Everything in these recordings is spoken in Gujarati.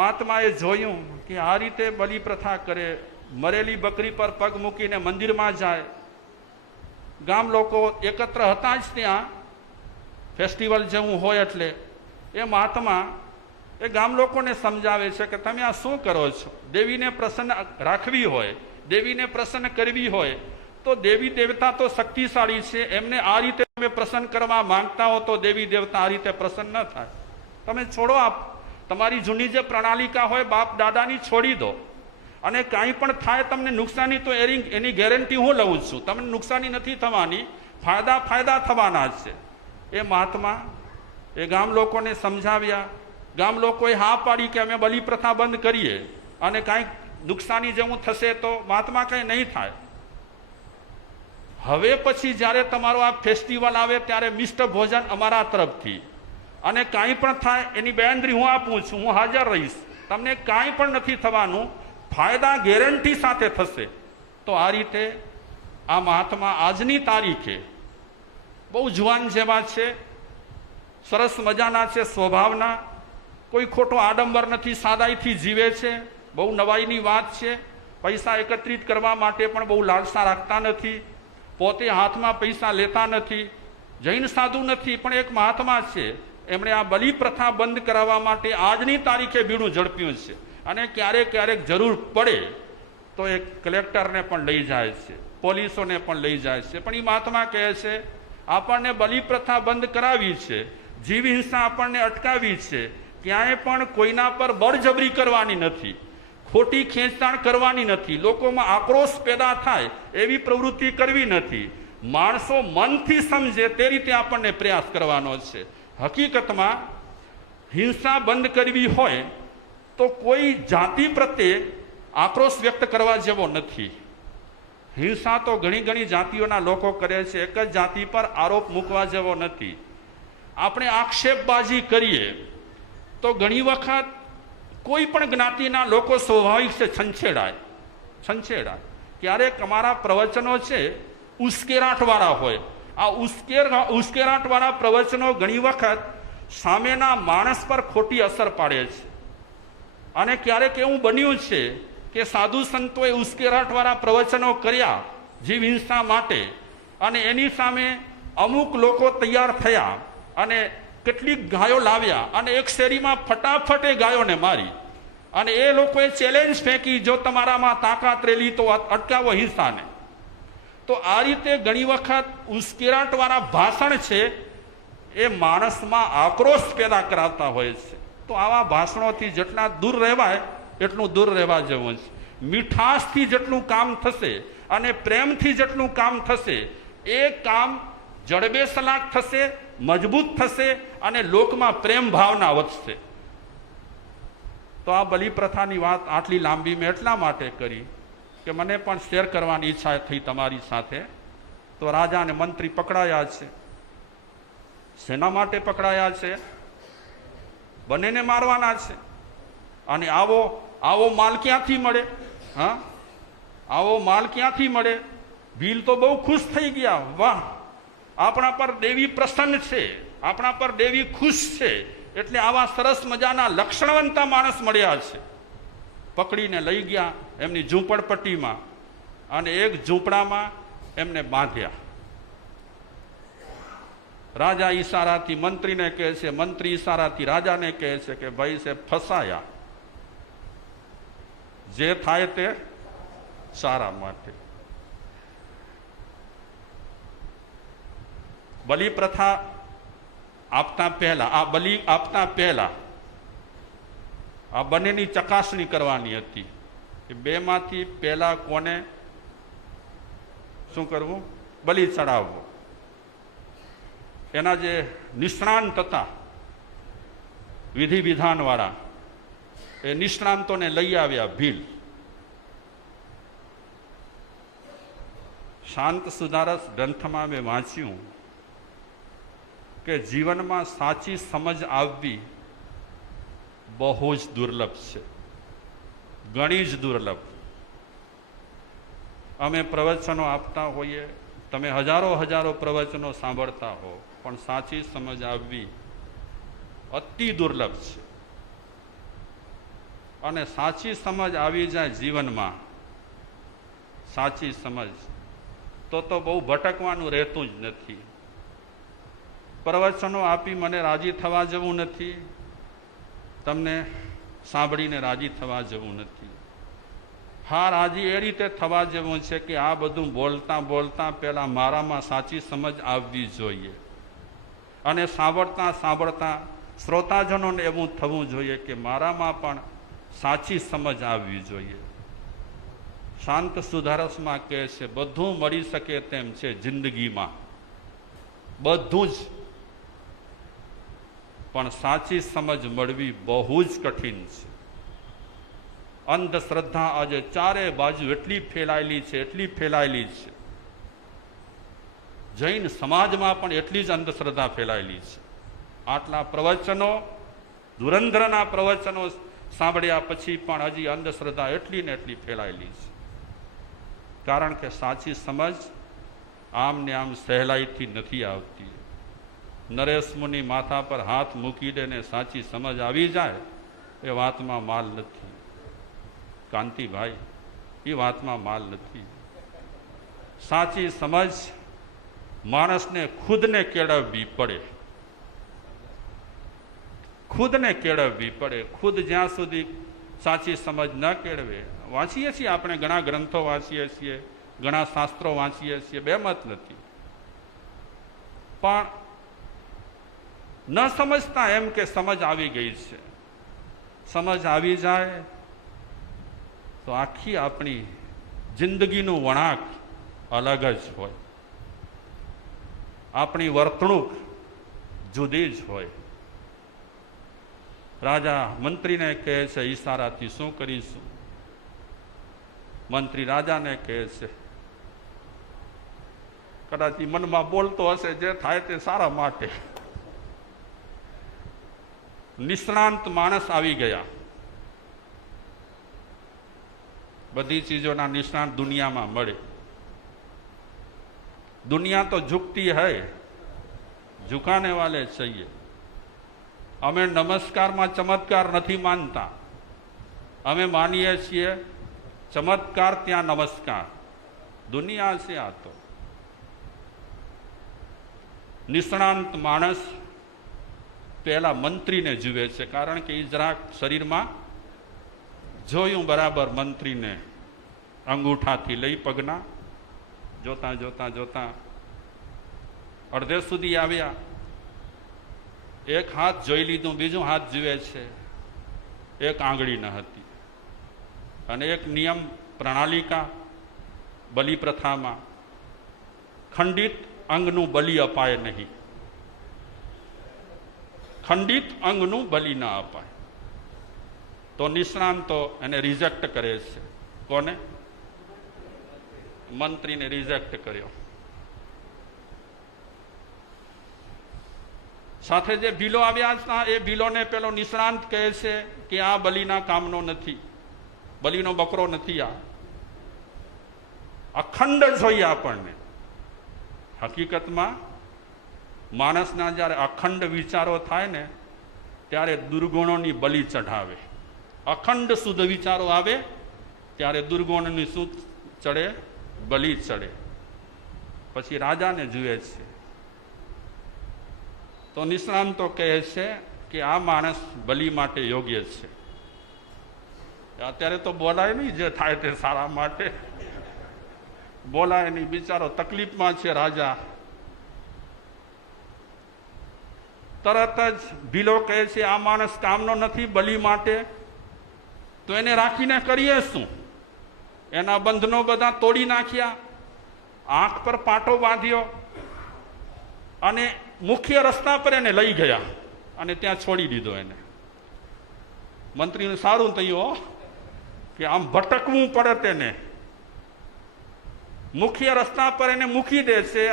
મહાત્માએ જોયું કે આ રીતે બલિ પ્રથા કરે, મરેલી બકરી પર પગ મૂકીને મંદિરમાં જાય. ગામ લોકો એકત્ર હતા જ ત્યાં, ફેસ્ટિવલ જેવું હોય એટલે. એ મહાત્મા એ ગામ લોકોને સમજાવે છે કે તમે આ શું કરો છો? દેવીને પ્રસન્ન રાખવી હોય, દેવીને પ્રસન્ન કરવી હોય તો દેવી દેવતા તો શક્તિશાળી છે, એમને આ રીતે તમે પ્રસન્ન કરવા માંગતા હો તો દેવી દેવતા આ રીતે પ્રસન્ન ન થાય. તમે છોડો, આપ તમારી જૂની જે પ્રણાલિકા હોય બાપ દાદાની છોડી દો, અને કાંઈ પણ થાય તમને નુકસાની તો એની ગેરંટી હું લઉં છું. તમને નુકસાની નથી થવાની, ફાયદા થવાના છે. એ મહાત્મા એ ગામ લોકોને સમજાવ્યા. ગામ લોકોએ હા પાડી કે અમે બલિ પ્રથા બંધ કરીએ, અને કાંઈક નુકસાની જેવું થશે તો મહાત્મા કંઈ નહીં થાય. હવે પછી જ્યારે તમારો આ ફેસ્ટિવલ આવે ત્યારે મિષ્ટ ભોજન અમારા તરફથી, અને કાંઈ પણ થાય એની બેંદરી હું આપું છું, હું હાજર રહીશ. તમને કાંઈ પણ નથી થવાનું, ફાયદા ગેરંટી સાથે થશે. તો આ રીતે આ મહાત્મા આજની તારીખે બહુ જુવાન જેવા છે, સરસ મજાના છે સ્વભાવના, કોઈ ખોટો આડંબર નથી, સાદાઈથી જીવે છે. બહુ નવાઈની વાત છે. પૈસા એકત્રિત કરવા માટે પણ બહુ લાલસા રાખતા નથી, પોતે હાથમાં પૈસા લેતા નથી, જૈન સાધુ નથી, પણ એક મહાત્મા છે. એમણે આ બલિ પ્રથા બંધ કરાવવા માટે આજની તારીખે બીડું ઝડપ્યું છે. અને ક્યારેક જરૂર પડે તો એ કલેક્ટરને પણ લઈ જાય છે, પોલીસોને પણ લઈ જાય છે. પણ એ મહાત્મા કહે છે આપણને બલિ પ્રથા બંધ કરાવી છે, જીવ હિંસા આપણને અટકાવી છે, ક્યાંય પણ કોઈના પર બળજબરી કરવાની નથી, ખોટી ખેંચતાણ કરવાની નથી, લોકોમાં આક્રોશ પેદા થાય એવી પ્રવૃત્તિ કરવી નથી. માણસો મનથી સમજે તે રીતે આપણને પ્રયાસ કરવાનો છે. હકીકતમાં હિંસા બંધ કરવી હોય તો કોઈ જાતિ પ્રત્યે આક્રોશ વ્યક્ત કરવા જેવો નથી. હિંસા તો ઘણી જાતિઓના લોકો કરે છે, એક જ જાતિ પર આરોપ મૂકવા જેવો નથી. આપણે આક્ષેપબાજી કરીએ તો ઘણી વખત કોઈ પણ જ્ઞાતિના લોકો સ્વાભાવિક છે છંછેડાય. ક્યારેક અમારા પ્રવચનો છે ઉશ્કેરાટવાળા હોય. આ ઉશ્કેરાટવાળા પ્રવચનો ઘણી વખત સામેના માણસ પર ખોટી અસર પાડે છે. અને ક્યારેક એવું બન્યું છે કે સાધુ સંતોએ ઉશ્કેરાટવાળા પ્રવચનો કર્યા જીવ હિંસા માટે, અને એની સામે અમુક લોકો તૈયાર થયા અને કેટલીક ગાયો લાવ્યા, અને એક શેરીમાં ફટાફટ એ ગાયોને મારી, અને એ લોકોએ ચેલેન્જ ફેંકી જો તમારામાં તાકાત રહેલી તો અટકાવો હિંસાને. તો આ રીતે ઘણી વખત ઉશ્કેરાટવાળા ભાષણ છે એ માણસમાં આક્રોશ પેદા કરાવતા હોય છે. તો આવા ભાષણોથી જેટલા દૂર રહેવાય એટલું દૂર રહેવા જેવું છે. મીઠાશથી જેટલું કામ થશે અને પ્રેમથી જેટલું કામ થશે એ કામ જડબેસલાક થશે, મજબૂત થશે, અને લોકમાં પ્રેમ ભાવના વધશે. તો આ બલિ પ્રથાની વાત આટલી લાંબી મેં એટલા માટે કરી કે મને પણ શેર કરવાની ઈચ્છા થઈ તમારી સાથે. તો રાજા અને મંત્રી પકડાયા છે. શેના માટે પકડાયા છે? બંનેને મારવાના છે. અને આવો માલ ક્યાંથી મળે? હા, આવો માલ ક્યાંથી મળે? ભીલ તો બહુ ખુશ થઈ ગયા. વાહ, આપણા પર દેવી પ્રસન્ન છે, આપણા પર દેવી ખુશ છે, એટલે આવા સરસ મજાના લક્ષણવંતા માણસ મળ્યા છે. પકડીને લઈ ગયા એમની ઝૂંપડપટ્ટીમાં, અને એક ઝૂંપડામાં એમને બાંધ્યા. રાજા ઈશારાથી મંત્રીને કહે છે, મંત્રી ઈશારાથી રાજાને કહે છે કે ભાઈ છે ફસાયા, જે થાય તે સારા માટે. બલિ પ્રથા આપતા પહેલા, આ બલિ આપતા પહેલા આ બંનેની ચકાસણી કરવાની હતી કે બેમાંથી પહેલા કોને શું કરવું? બલિ ચડાવવો. એના જે નિષ્ણાંત હતા વિધિ વિધાનવાળા, એ નિષ્ણાંતોને લઈ આવ્યા ભીલ. શાંત સુધારસ ગ્રંથમાં મેં વાંચ્યું કે જીવનમાં સાચી સમજ આવવી બહુ જ દુર્લભ છે, ઘણી જ દુર્લભ. અમે પ્રવચનો આપતા હોઈએ, તમે હજારો પ્રવચનો સાંભળતા હો, પણ સાચી સમજ આવવી અતિ દુર્લભ છે. અને સાચી સમજ આવી જાય જીવનમાં, સાચી સમજ, તો બહુ ભટકવાનું રહેતું જ નથી. પ્રવચનો આપી મને રાજી થવા જવું નથી, તમને સાંભળીને રાજી થવા જવું નથી. હા, રાજી એ રીતે થવા જેવું છે કે આ બધું બોલતા બોલતા પહેલા મારામાં સાચી સમજ આવવી જોઈએ, અને સાંભળતા સાંભળતા શ્રોતાજનોને એવું થવું જોઈએ કે મારામાં પણ સાચી સમજ આવવી જોઈએ. શાંત સુધારસમાં કહે છે બધું મળી શકે તેમ છે જિંદગીમાં, બધું જ, પણ સાચી સમજ મળવી બહુ જ કઠિન છે. અંધશ્રદ્ધા આજે ચારે બાજુ એટલી ફેલાયેલી છે, એટલી ફેલાયેલી છે. જૈન સમાજમાં પણ એટલી જ અંધશ્રદ્ધા ફેલાયેલી છે. આટલા પ્રવચનો, ધુરંધરના પ્રવચનો સાંભળ્યા પછી પણ હજી અંધશ્રદ્ધા એટલી ને એટલી ફેલાયેલી છે. કારણ કે સાચી સમજ આમ ને આમ સહેલાઈથી નથી આવતી. નરેશ મુનિ માથા પર હાથ મૂકી દે ને સાચી સમજ આવી જાય, એ વાતમાં માલ નથી. કાંતિભાઈ, એ વાતમાં માલ નથી. સાચી સમજ માણસને ખુદને કેળવવી પડે, ખુદને કેળવવી પડે. ખુદ જ્યાં સુધી સાચી સમજ ન કેળવે, વાંચીએ છીએ આપણે, ઘણા ગ્રંથો વાંચીએ છીએ, ઘણા શાસ્ત્રો વાંચીએ છીએ, બેમત નથી, પણ ન સમજતા એમ કે સમજ આવી ગઈ છે. સમજ આવી જાય તો આખી આપણી જિંદગીનું વળાંક અલગ જ હોય, આપણી વર્તણૂક જુદી જ હોય. રાજા મંત્રીને કહે છે ઈશારાથી શું કરીશું? મંત્રી રાજાને કહે છે, કદાચ મનમાં બોલતો હશે જે થાય તે સારા માટે. નિષ્ણાંત માણસ આવી ગયા, બધી ચીજોના નિષ્ણાંત દુનિયામાં મળે. दुनिया तो झुकती है, झुकाने वाले चाहिए. અમે નમસ્કારમાં ચમત્કાર નથી માનતા, અમે માનીએ છીએ ચમત્કાર ત્યાં નમસ્કાર. દુનિયા છે આ તો. નિષ્ણાંત માણસ પહેલા મંત્રીને જુએ છે, કારણ કે એ જરાક શરીરમાં જોયું બરાબર મંત્રીને, અંગૂઠાથી લઈ પગના, જોતા જોતા જોતા અડધે સુધી આવ્યા. એક હાથ જોઈ લીધું, બીજું હાથ જુએ છે, એક આંગળી ન હતી. અને એક નિયમ પ્રણાલિકા બલિ પ્રથામાં ખંડિત અંગનું બલિ અપાય નહીં, ખંડિત અંગનું બલિ ન અપાય. તો નિષ્ણાંતો એને રિજેક્ટ કરે છે. કોને? મંત્રીને રિજેક્ટ કર્યો. સાથે જે ભીલો આવ્યા હતા એ ભીલોને પેલો નિષ્ણાંત કહે છે કે આ બલિના કામનો નથી, બલિનો બકરો નથી, આ અખંડ જોઈએ આપણને. હકીકતમાં માણસના જ્યારે અખંડ વિચારો થાય ને ત્યારે દુર્ગુણોની બલિ ચઢાવે. અખંડ શુદ્ધ વિચારો આવે ત્યારે દુર્ગુણોની શું ચડે? બલિ ચડે. પછી રાજાને જુએ છે તો નિષ્ણાંતો કહે છે કે આ માણસ બલિ માટે યોગ્ય છે. અત્યારે તો બોલાય નહીં, જે થાય તે સારા માટે બોલાય નહીં, બિચારો તકલીફમાં છે રાજા. તરત જ ભીલો કહે છે આ માણસ કામનો નથી બલિ માટે, તો એને રાખીને કરીએ શું? એના બંધનો બધા તોડી નાખ્યા, આંખ પર પાટો બાંધ્યો અને મુખ્ય રસ્તા પર એને લઈ ગયા અને ત્યાં છોડી દીધો એને. મંત્રીનું સારું થયું કે આમ ભટકવું પડે તેને. મુખ્ય રસ્તા પર એને મૂકી દે છે,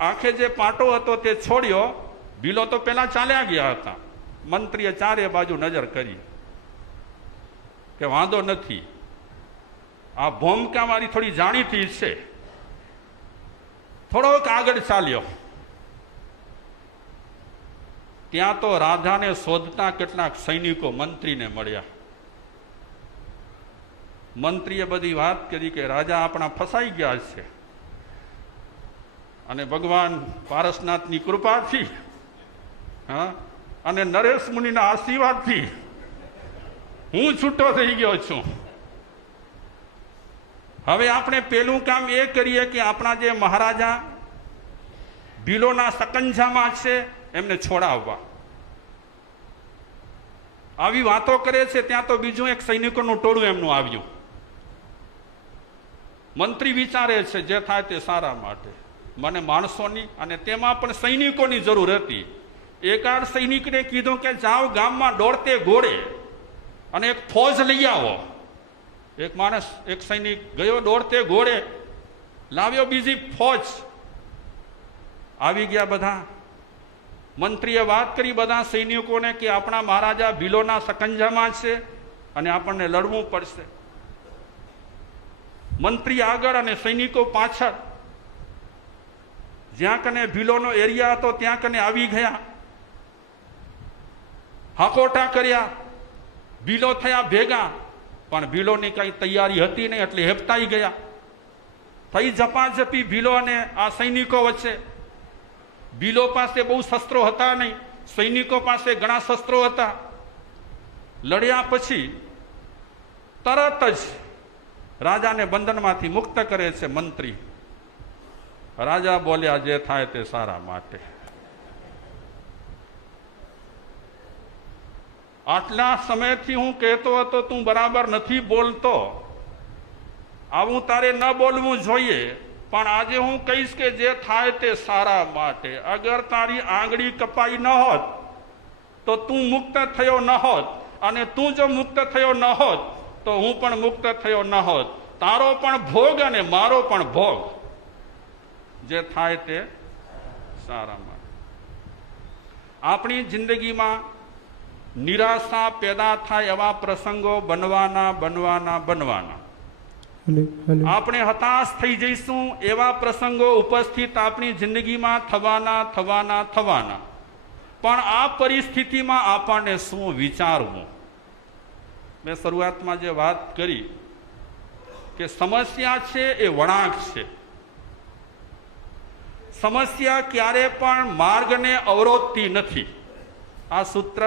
આંખે જે પાટો હતો તે છોડ્યો. ભીલો તો પેલા ચાલ્યા ગયા હતા. મંત્રીએ ચારે બાજુ નજર કરી કે વાંધો નથી, આ ભૂમિકા મારી થોડી જાણીતી છે. થોડોક આગળ ચાલ્યો, ત્યાં તો રાજાને શોધતા કેટલાક સૈનિકો મંત્રીને મળ્યા. મંત્રીએ બધી વાત કરી કે રાજા આપણા ફસાઈ ગયા છે અને ભગવાન પારસનાથની કૃપાથી અને નરેશ મુનિના આશીર્વાદથી હું છૂટો થઈ ગયો છું. હવે આપણે પેલું કામ એ કરીએ કે આપણા જે મહારાજા ભીલોના સકંજામાં છે એમને છોડાવવા. આવી વાતો કરે છે ત્યાં તો બીજું એક સૈનિકોનું ટોળું એમનું આવ્યું. મંત્રી વિચારે છે જે થાય તે સારા માટે, મને માણસોની અને તેમાં પણ સૈનિકોની જરૂર હતી. એકાદ સૈનિકને કીધું કે જાઓ ગામમાં દોડતે ઘોડે અને એક ફોજ લઈ આવો. એક માણસ, એક સૈનિક ગયો દોડતે ઘોડે, લાવ્યો બીજી ફોજ. આવી ગયા બધા. મંત્રીએ વાત કરી બધા સૈનિકોને કે આપણા મહારાજા ભીલોના સકંજામાં છે અને આપણને લડવું પડશે. મંત્રી આગળ અને સૈનિકો પાછળ. જ્યાં કને ભીલોનો એરિયા હતો ત્યાં કને આવી ગયા, હાકોટા કર્યા, ભીલો થયા ભેગા. પણ ભીલોની કઈ તૈયારી હતી નહીં એટલે હેપતાઈ ગયા. થઈ ઝપાઝપી ભીલો અને આ સૈનિકો વચ્ચે. ભીલો પાસે બહુ શસ્ત્રો હતા નહીં, સૈનિકો પાસે ઘણા શસ્ત્રો હતા. લડ્યા પછી તરત જ રાજાને બંધનમાંથી મુક્ત કરે છે મંત્રી. રાજા બોલ્યા જે થાય તે સારા માટે. આટલા સમયથી હું કહેતો હતો તું બરાબર નથી બોલતો, આવું તારે ન બોલવું જોઈએ, પણ આજે હું કહીશ કે જે થાય તે સારા માટે. અગર તારી આંગળી કપાઈ ન હોત તો તું મુક્ત થયો ન હોત, અને તું જો મુક્ત થયો ન હોત તો હું પણ મુક્ત થયો ન હોત. તારો પણ ભોગ અને મારો પણ ભોગ. જે થાય તે સારા માટે. આપણી જિંદગીમાં નિરાશા પેદા થાય એવા પ્રસંગો બનવાના. આપણે હતાશ થઈ જઈશું એવા પ્રસંગો ઉપસ્થિત આપણી જિંદગીમાં થવાના. પણ આ પરિસ્થિતિમાં આપણને શું વિચારવું? મેં શરૂઆતમાં જે વાત કરી કે સમસ્યા છે એ વળાંક છે. સમસ્યા ક્યારે પણ માર્ગને અવરોધતી નથી. આ સૂત્ર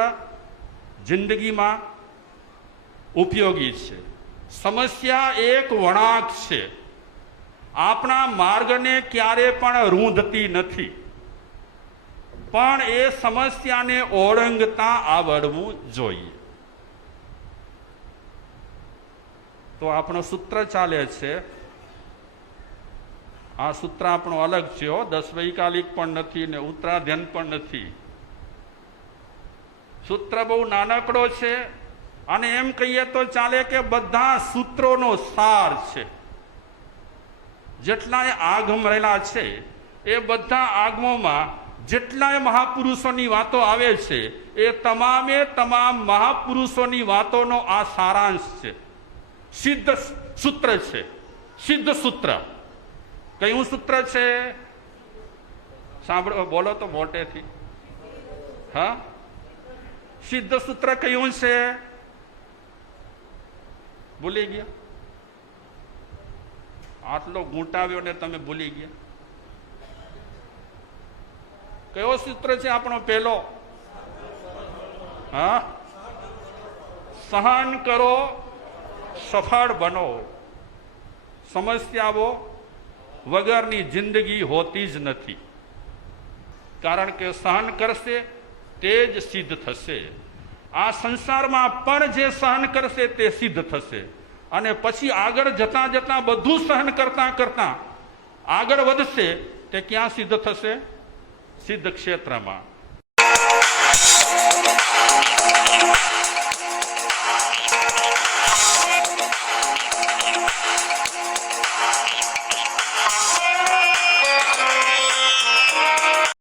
જિંદગીમાં ઉપયોગી છે. સમસ્યા એક વળાંક છે, આપણા માર્ગને ક્યારે પણ રૂંધતી નથી, પણ એ સમસ્યાને ઓળંગતા આવડવું જોઈએ. તો આપણો સૂત્ર ચાલે છે. આ સૂત્ર આપણું અલગ છે, 10 વૈકાલિક પણ નથી ને ઉત્તરાધ્યન પણ નથી. સૂત્ર બહુ નાનકડો છે અને એમ કહીએ તો ચાલે કે બધા સૂત્રોનો સાર છે. જેટલાય આગમ રહેલા છે એ બધા આગમોમાં જેટલાય મહાપુરુષોની વાતો આવે છે એ તમામ મહાપુરુષોની વાતોનો આ સારાંશ છે. સિદ્ધ સૂત્ર છે, સિદ્ધ સૂત્ર. કયું સૂત્ર છે? સાંભળો, બોલો તો મોટેથી. હા, સિદ્ધ સૂત્ર કયું છે? ભૂલી ગયા? આટલો ગૂંટાવ્યો ને તમે ભૂલી ગયા? કયો સૂત્ર છે આપણો પહેલો? હા, સહન કરો, સફળ બનો. સમસ્યાઓ વગરની જિંદગી હોતી જ નથી, કારણ કે સહન કરશે તે જ સિદ્ધ થશે. આ સંસારમાં પણ જે સહન કરશે તે સિદ્ધ થશે, અને પછી આગળ જતા બધું સહન કરતા આગળ વધશે તે ક્યાં સિદ્ધ થશે? સિદ્ધ ક્ષેત્રમાં.